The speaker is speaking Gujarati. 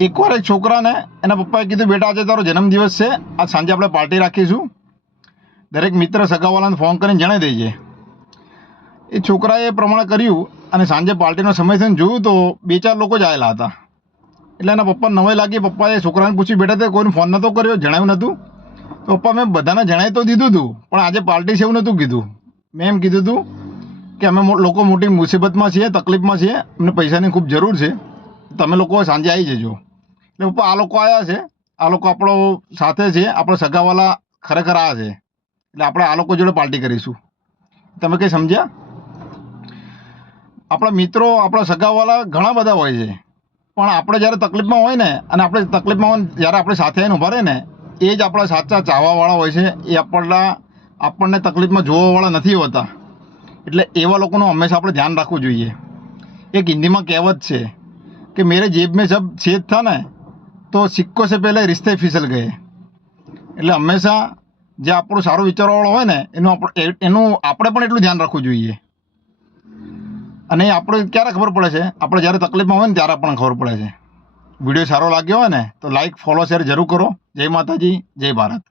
એકવાર એક છોકરાને એના પપ્પાએ કીધું, બેટા આજે તારો જન્મદિવસ છે, આજ સાંજે આપણે પાર્ટી રાખીશું, દરેક મિત્ર સગાવાલાને ફોન કરીને જણાવી દેજે. એ છોકરાએ એ પ્રમાણે કર્યું અને સાંજે પાર્ટીનો સમય થઈને જોયું તો 2-4 લોકો જ આવેલા હતા. એટલે એના પપ્પાને નવાઈ લાગી. પપ્પાએ છોકરાને પૂછ્યું, બેટા તે કોઈને ફોન નહોતો કર્યો, જણાવ્યું નહોતું? તો પપ્પા, મેં બધાને જણાવી તો દીધું હતું, પણ આજે પાર્ટી છે એવું નહોતું કીધું. મેં એમ કીધું હતું કે અમે લોકો મોટી મુસીબતમાં છીએ, તકલીફમાં છીએ, અમને પૈસાની ખૂબ જરૂર છે, તમે લોકો સાંજે આવી જજો. એટલે પપ્પા આ લોકો આવ્યા છે, આ લોકો આપણો સાથે છે, આપણો સગાવાલા ખરેખર આ છે, એટલે આપણે આ લોકો જોડે પાર્ટી કરીશું. તમે કંઈ સમજ્યા? આપણા મિત્રો, આપણા સગાવાલા ઘણા બધા હોય છે, પણ આપણે જ્યારે તકલીફમાં હોય ને, અને આપણે તકલીફમાં હોય જ્યારે આપણે સાથે આવીને ઊભા રહે ને, એ જ આપણા સાચા ચાહવાવાળા હોય છે. એ આપણને તકલીફમાં જોવાવાળા નથી હોતા. એટલે એવા લોકોનું હંમેશા આપણે ધ્યાન રાખવું જોઈએ. એક હિન્દીમાં કહેવત છે કે મેરે જેબ મેં જબ છેદ થા ને તો સિક્કો સે પહેલે રિશ્તે ફિસલ ગયે. એટલે હંમેશા જે આપણું સારું વિચારવાવાળો હોય ને એનું આપણે પણ એટલું ધ્યાન રાખવું જોઈએ. અને આપણે ક્યારે ખબર પડે છે? આપણે જ્યારે તકલીફમાં હોય ને ત્યારે આપણને ખબર પડે છે. વિડીયો સારો લાગ્યો હોય ને તો લાઈક, ફોલો, શેર જરૂર કરો. જય માતાજી, જય ભારત.